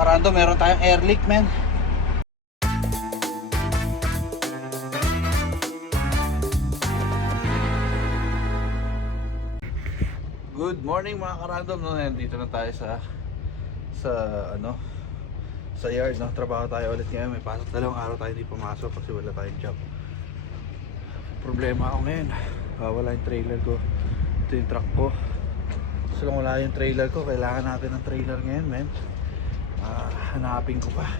Karando, meron tayong air leak, men. Good morning mga karandom, no? Nandito na tayo sa ano, sa yard, no? Trabaho tayo ulit ngayon. May pasok, dalawang araw tayo hindi pumasok kasi wala tayong job. Problema ako ngayon, wala yung trailer ko. Ito yung truck ko. So lang wala yung trailer ko, kailangan natin ng trailer ngayon, men. Hanapin ko pa.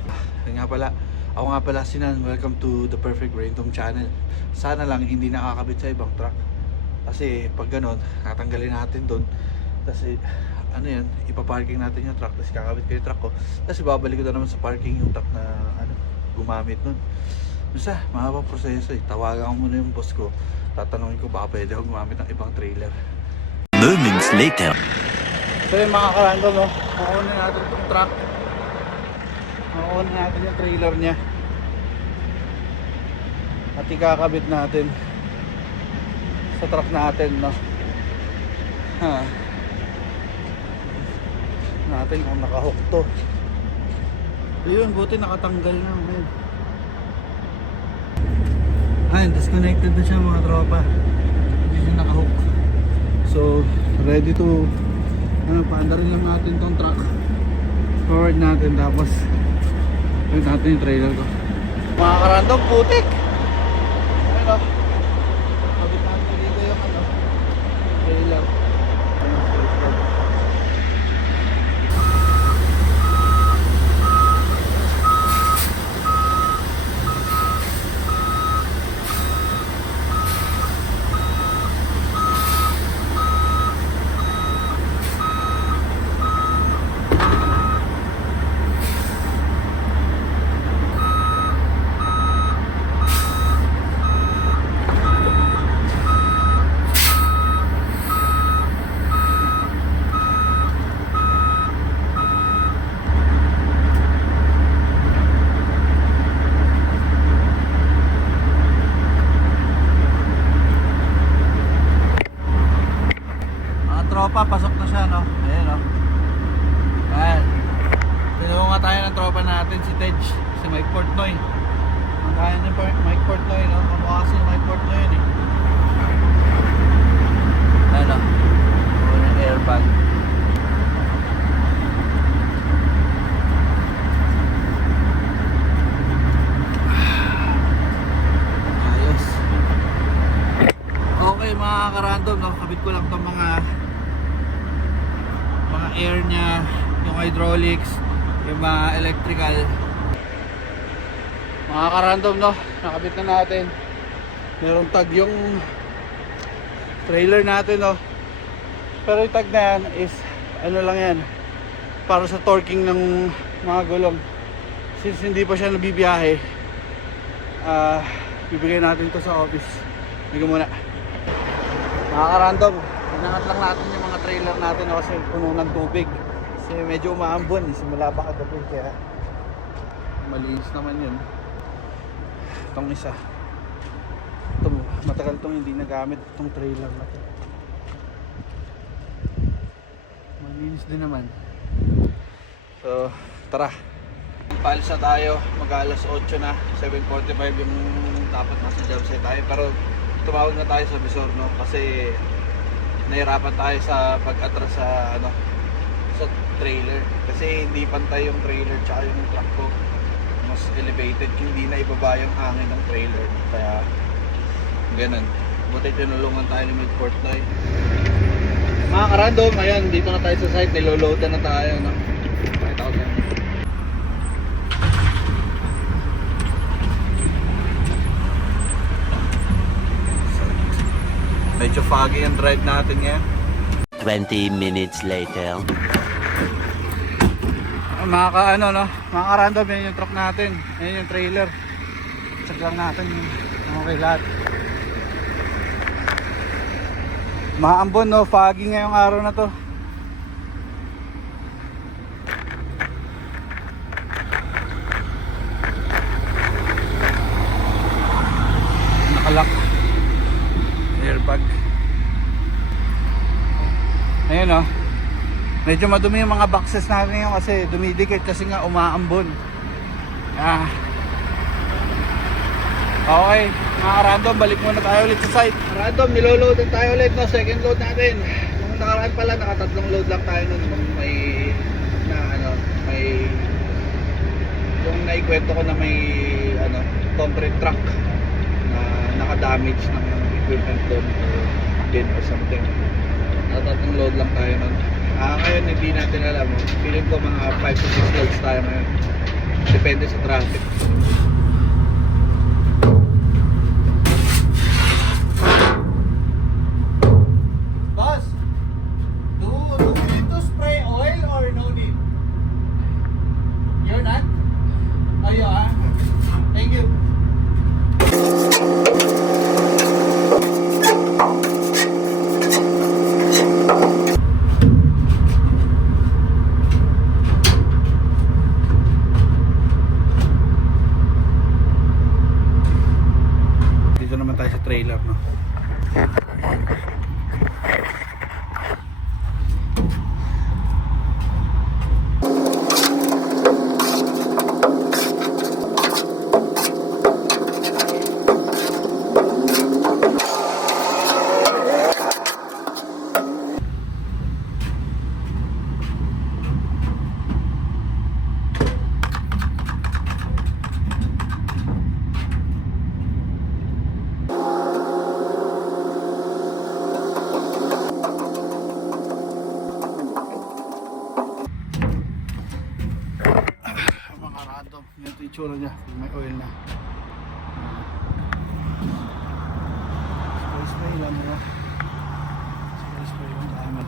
Ako nga pala si Nan. Welcome to the Perfect Braintom channel. Sana lang hindi nakakabit sa ibang truck, kasi pag ganon, natanggalin natin doon. Kasi ano yan, ipaparking natin yung truck, tapos kakabit ko yung truck ko, tapos ibabalik ko na naman sa parking yung truck na ano, gumamit nun. Basta, mahabang proseso eh. Tawagan ko muna yung boss ko, tatanungin ko baka pwede ako gumamit ng ibang trailer. Moments later. So yung mga karandom, no, makunin natin itong truck, makunin natin yung trailer nya, at ikakabit natin sa truck natin, no. Natin kung nakahook to. Ayun, buti nakatanggal na, man. Ayun, disconnected na siya mga tropa. Hindi siya nakahook. So, ready to paandarin lang natin tong truck. Forward natin, tapos ayun natin yung trailer ko. Mga karandom, putik! Ayun o. Kabit natin dito yung ano, trailer. Tropa, pasok na siya, no? Ayan, no? Ayan. Tinulungan tayo ng tropa natin, si Tej, si Mike Portnoy. Magkain yung Mike Portnoy, no? Kamukha si Mike Portnoy yun, eh. Ayan, no? Wala yung airbag. Ayos. Okay, mga karandom, no? Kabit ko lang itong mga air nya, yung hydraulics, yung mga electrical. Mga karandom, no, nakabit na natin. Merong tag yung trailer natin, no. Pero yung tag na yan is ano lang yan, para sa torquing ng mga gulong. Since hindi pa siya nabibiyahe, bibigay natin to sa office. Bigyan muna. Mga karandom, inangat lang natin yung mga trailer natin, no, kasi puno ng tubig. Kasi medyo umaambon, simula pa kagabi, kaya malinis naman yun. Itong isa, ito, matagal itong hindi nagamit itong trailer na ito. Malinis din naman. So tara, paalis na tayo. Mag-alas 8 na, 7:45 yung dapat nasa job site tayo. Pero tumawag na tayo sa Visor, no, kasi nahirapan tayo sa pag-atras sa ano, sa trailer, kasi hindi pantay yung trailer tsaka yung truck ko, mas elevated, hindi na ibaba yung hangin ng trailer, kaya ganun. Buti tinulungan tayo ni Mike Portnoy. Mga karandom, ayan, dito na tayo sa site, niloloadan na tayo, no? Pakita ko tayo. Medyo foggy yung drive natin ngayon. 20 minutes later. Mga ano, no, mga karandom, yan yung truck natin, yan yung trailer. Check lang natin yung okay lahat. Maambon, no, foggy ngayong araw na to. Nakalak airbag. Ayun, oh. Medyo madumi yung mga boxes natin ngayon kasi dumidikit kasi nga umaambon. Okay, mga random, balik muna tayo ulit sa site. Random, niloload tayo ulit, no? Second load natin. Nung nakaraan pala, nakatatlong load lang tayo nun. Nung may yung naikwento ko na may concrete truck na nakadamage ng equipment doon or bin or something. Nakatatlong load lang tayo nun. Ngayon hindi natin alam. Feeling ko mga 5 to 6 loads tayo ngayon. Depende sa traffic. Boss, do we need to spray oil or no need? You're not? Oh, you are? Thank you. Dito naman tayo sa trailer, no? Mga random, ganito yung itsura niya pag may oil na. Spray lang, diba? Spray lang naman.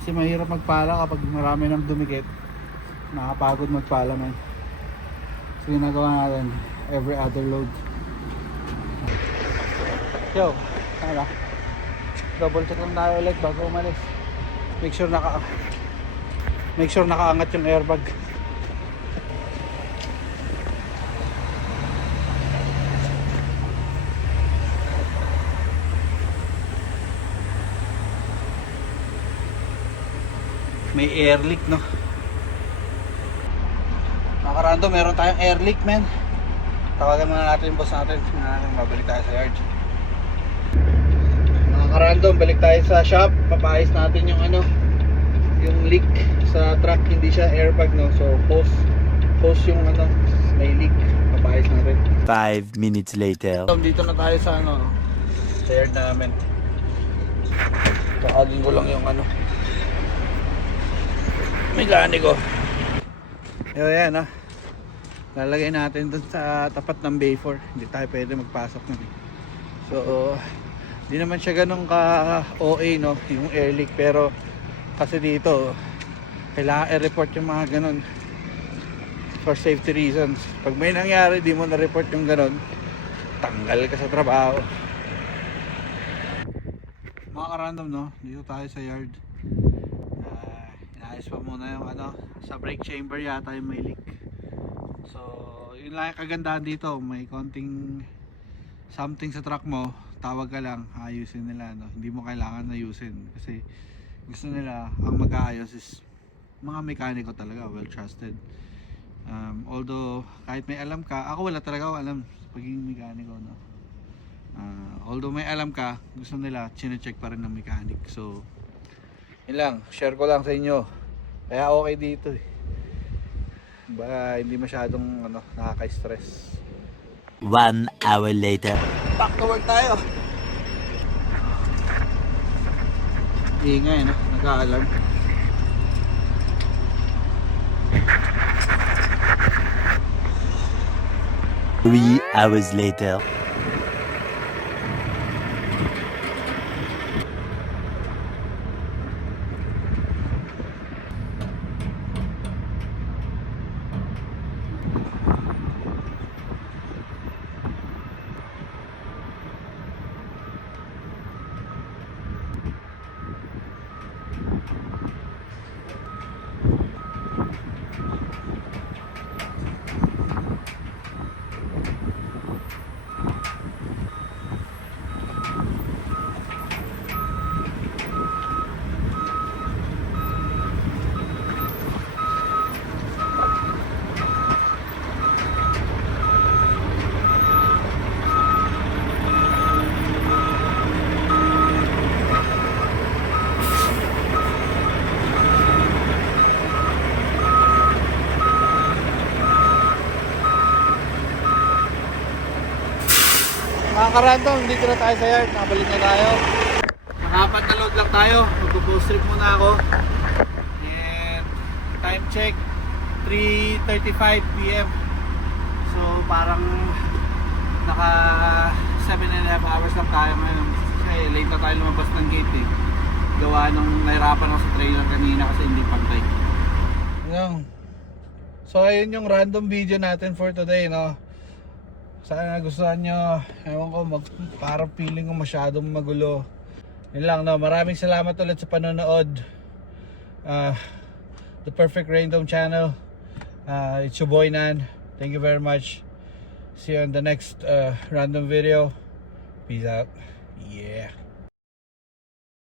Kasi mahirap magpala kapag marami ng dumikit. Nakapagod magpala man. So ginagawa natin every other load. Yo, tara. Double check lang tayo ulit bago umalis. Make sure nakaangat yung airbag. May air leak, no? Mga karando, meron tayong air leak, man. Tawagan muna natin yung boss natin. Babalik tayo sa yard. Mga karando, balik tayo sa shop. Papaayos natin yung yung leak sa truck. Hindi siya airbag, no? So hose yung may leak. Papaayos natin. 5 minutes later. Dito na tayo sa sa yard namin. Tawagin ko lang yung mekaniko. Yan, lalagay natin dun sa tapat ng Bay 4. Hindi tayo pwede magpasok nun. So hindi naman siya ganun ka OA, no, yung air leak, pero kasi dito kailangan i-report yung mga ganun for safety reasons. Pag may nangyari di mo na-report yung ganun, tanggal ka sa trabaho. Mga ka-random, no, dito tayo sa yard. Inaayos pa muna yung sa brake chamber yata yung may leak. So yun lang yung kagandahan dito, may konting something sa truck mo, tawag ka lang, ayusin nila, no? Hindi mo kailangan ayusin kasi gusto nila ang mag-aayos is mga mekaniko talaga, well trusted. Although kahit may alam ka, ako wala talaga ako alam sa pagiging mekaniko, no? Although may alam ka, gusto nila chine-check pa rin ng mechanic. So yun lang, share ko lang sa inyo. Kaya okay dito eh. Hindi masyadong nakaka-stress. 1 hour later. Back to work tayo. Ingay, no? Nag-a-alarm. Three hours later. ka-random, dito na tayo sa yard. Nakabalik na tayo. Nakapat na load lang tayo. Mag-post trip muna ako. And time check 3:35 PM. So parang naka 7.5 hours lang tayo ngayon. Kasi late na tayo lumabas ng gate eh. Gawa nung nahirapan ako sa trailer kanina kasi hindi pantay. So ayun yung random video natin for today, no. Sana nagustuhan nyo. Ewan ko, parang feeling ko masyadong magulo. Yun lang, no. Maraming salamat ulit sa panonood. The Perfect Random Channel. It's your boy Nan. Thank you very much. See you on the next random video. Peace out. Yeah.